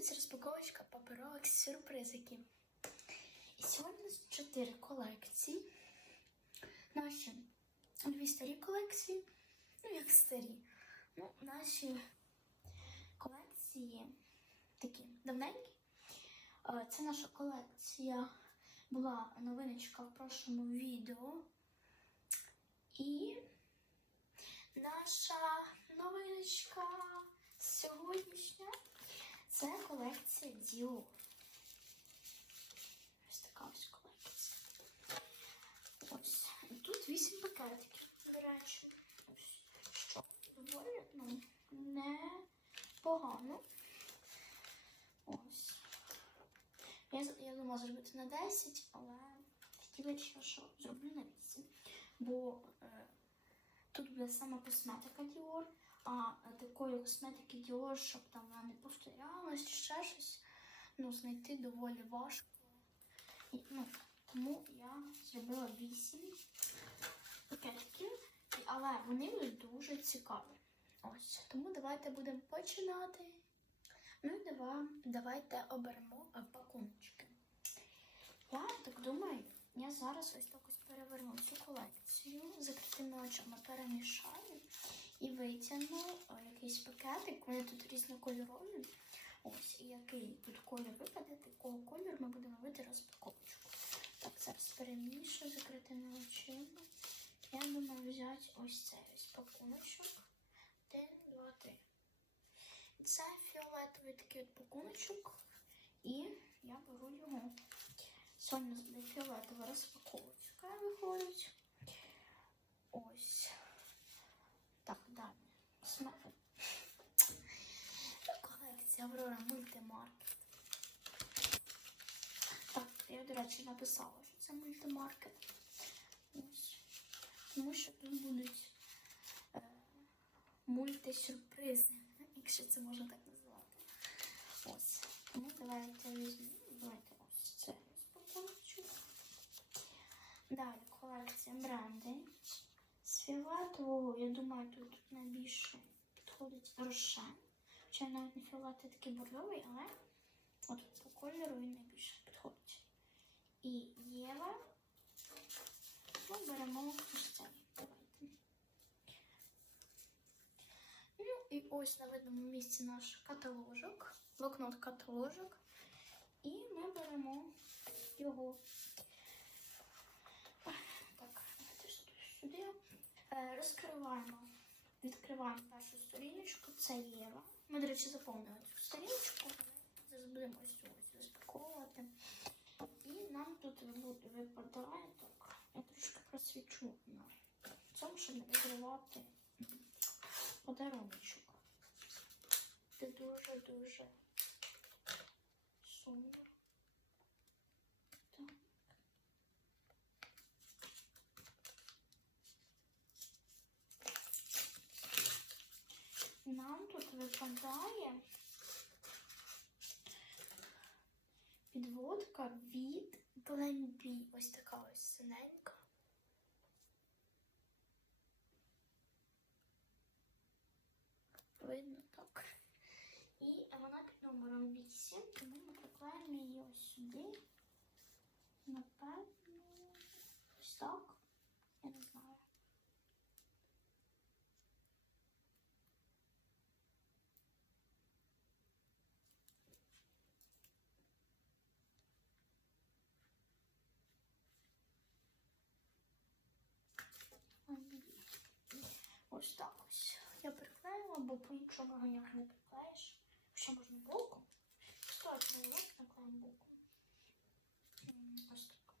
Продовжується розпаковочка паперових сюрпризиків. І сьогодні у нас чотири колекції. Наші дві старі колекції. Ну, як старі. Ну, наші колекції такі давненькі. Це наша колекція була новиночка в прошлому відео. І наша новиночка сьогоднішня це колекція Dior. Ось така ось колекція. Ось. Тут вісім пакетиків, до речі. Що доволі ну, непогано. Ось. Я, я думала зробити на 10, але вирішила, що зроблю на 8. Бо е, тут буде саме косметика Dior, а такої косметики Dior, щоб там вона не повторялась, ще щось, ну, знайти доволі важко. І, ну, тому я зробила 8 пакетиків, але вони будуть дуже цікаві. Ось, тому давайте будемо починати. Ну і давай, давайте оберемо е, пакуночки. Я так думаю, я зараз ось так ось переверну цю колекцію, закритими очима перемішаю і витягну якийсь пакетик. Вони тут різнокольорові. Ось, який тут колір випаде, такого кольору ми будемо робити розпаковочку. Так, зараз перемішую закритими очима. Я думаю взяти ось цей ось пакуночок. Один, два, три. Це фіолетовий такий от пакуночок. І я беру його. Сьогодні фіолетова розпаковочка виходить. Ось. Так, далі. Сме... Колекція Аврора мультимаркет. Так, я, до речі, написала, що це мультимаркет. Ось. Тому що тут будуть е, мультисюрпризи, якщо це можна так назвати. Ось. Тому давайте візьмемо. Давайте ось це розпаковочку. Далі колекція бренди. З я думаю, тут найбільше підходить рошен. Хоча навіть не фіолет, такий бордовий, але от по кольору він найбільше підходить. І Єва. Ну, беремо ось цей. Ну і ось на видному місці наш каталожок, блокнот каталожок. І ми беремо його. Так, сюди. Е, розкриваємо, відкриваємо першу сторіночку, це Єва. Ми, до речі, заповнили цю сторіночку. Зараз будемо ось ось розпаковувати. І нам тут випадає так. Я трошки просвічу на цьому, щоб не відривати подаруночок. Це дуже-дуже сумно. Так. Нам тут випадає підводка від Glambi. Ось така ось синенька. Видно так. І вона під номером 8, тому ми приклеїмо її ось сюди. Напевно, ось так. Я не знаю. Ось так ось. Я приклеїла, бо по-іншому ніяк не приклеїш. Ще можна боком. На урок наклеїмо боком. Ось так.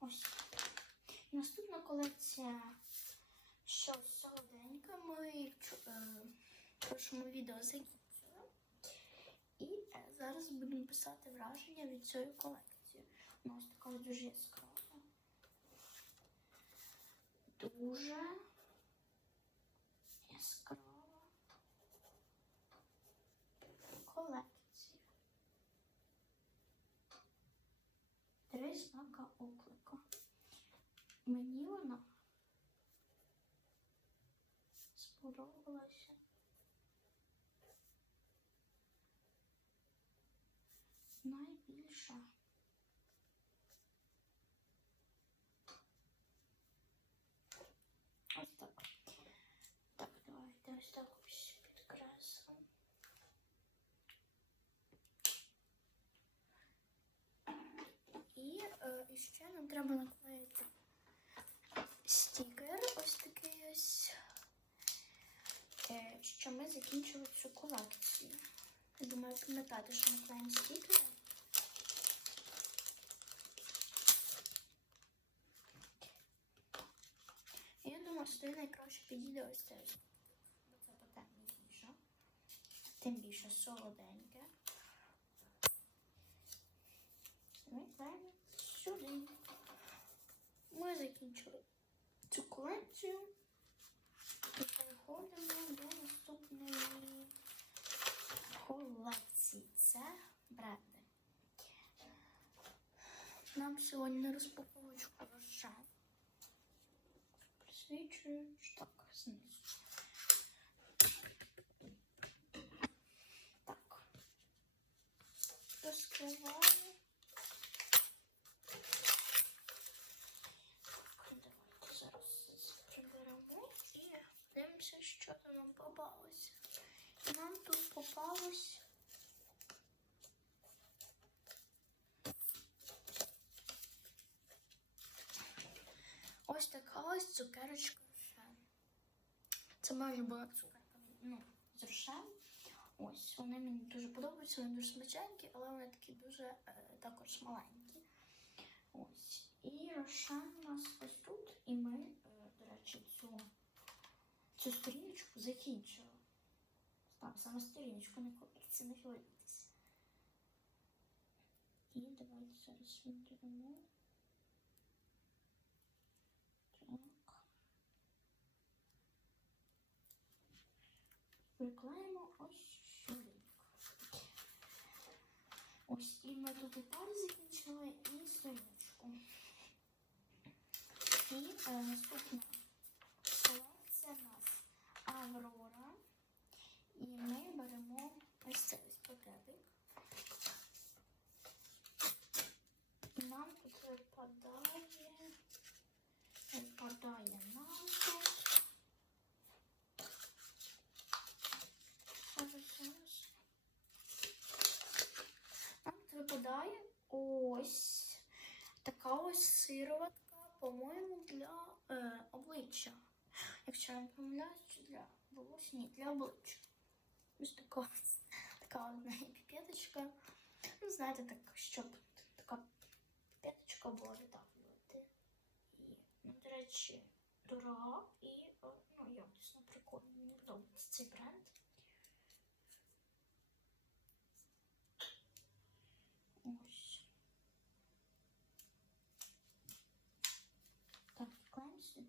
Ось наступна колекція щось солоденьке. Ми в е, першому відео закінчили. І е, зараз будемо писати враження від цієї колекції. У нас така дуже яскрава. Дуже яскрава колекція. Три знака оклика. Мені вона сподобалося. Найбільша. Ось так. Так, давайте ось так ось підкреслимо. І е, і ще нам треба наклеїти стікер, ось такий ось, е, що ми закінчили цю колекцію. Я думаю, пам'ятаєте, що ми клеїмо стікери. Я думаю, сюди найкраще підійде ось це. ось. Бо це потемніше. Тим більше солоденьке. Ми клеїмо сюди. Ми закінчили цю колекцію. І переходимо до наступної Це бренди. Нам сьогодні на розпаковочку рожа. Присвічую так знизу. Так. Розкриваю. Давайте зараз приберемо і дивимося, що там нам попалося. Нам тут попалось. Ось така ось цукерочка Рошен. Це майже була цукерка ну, з Рошен. Ось, вони мені дуже подобаються, вони дуже смаченькі, але вони такі дуже е, також маленькі. Ось. І Рошен у нас ось тут, і ми, е, до речі, цю, цю сторіночку закінчили. Там саме сторіночку не колекції, не хвилюйтесь. І давайте зараз відберемо. Так. Приклеїмо ось сюди. Ось і ми тут і так закінчили, і сорочку. І е, колекція у нас Аврора. І ми беремо ось цей ось пакетик. І нам тут випадає, випадає нам тут. Зараз, зараз. Нам тут випадає ось така ось сироватка, по-моєму, для е, обличчя. Якщо я не помиляюсь, для волосся, ні, для обличчя. Ось така, така одна піпеточка. Ну, знаєте, так, щоб така піпеточка була видавлювати. І, ну, до речі, дорога і е, ну, якісно прикольно. Мені подобається цей бренд. Ось. Так, клеїмо сюди.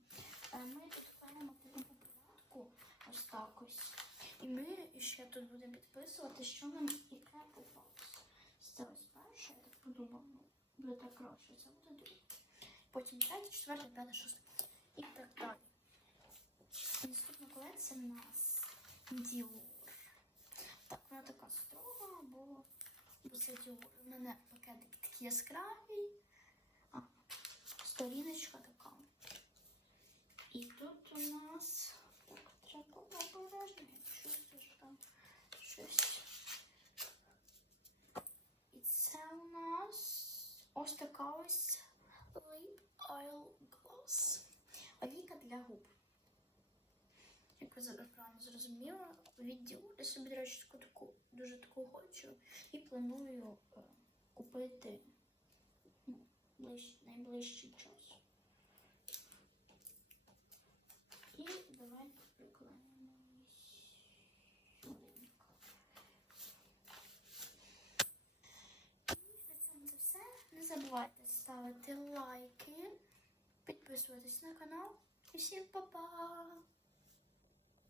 Е, Ми тут клеїмо по такому порядку, ось так ось. І ми ще тут будемо підписувати, що нам яке попалося. Це ось перше, я так подумала, ну, буде так краще, це буде друге. Потім третє, четверте, п'яте, шосте. І так далі. Наступна колекція в нас Dior. Так, вона така строга, бо, бо це Dior. У мене пакетик такий яскравий, а сторіночка така. І тут у нас так, треба обережно, якщо там щось. І це у нас ось така ось Lip Oil Gloss. Олійка для губ. Як ви зараз правильно зрозуміли, відділ. Я собі, до речі, таку дуже таку хочу і планую е, купити ну, найближчий час. забувайте ставити лайки, підписуватись на канал. І всім па-па!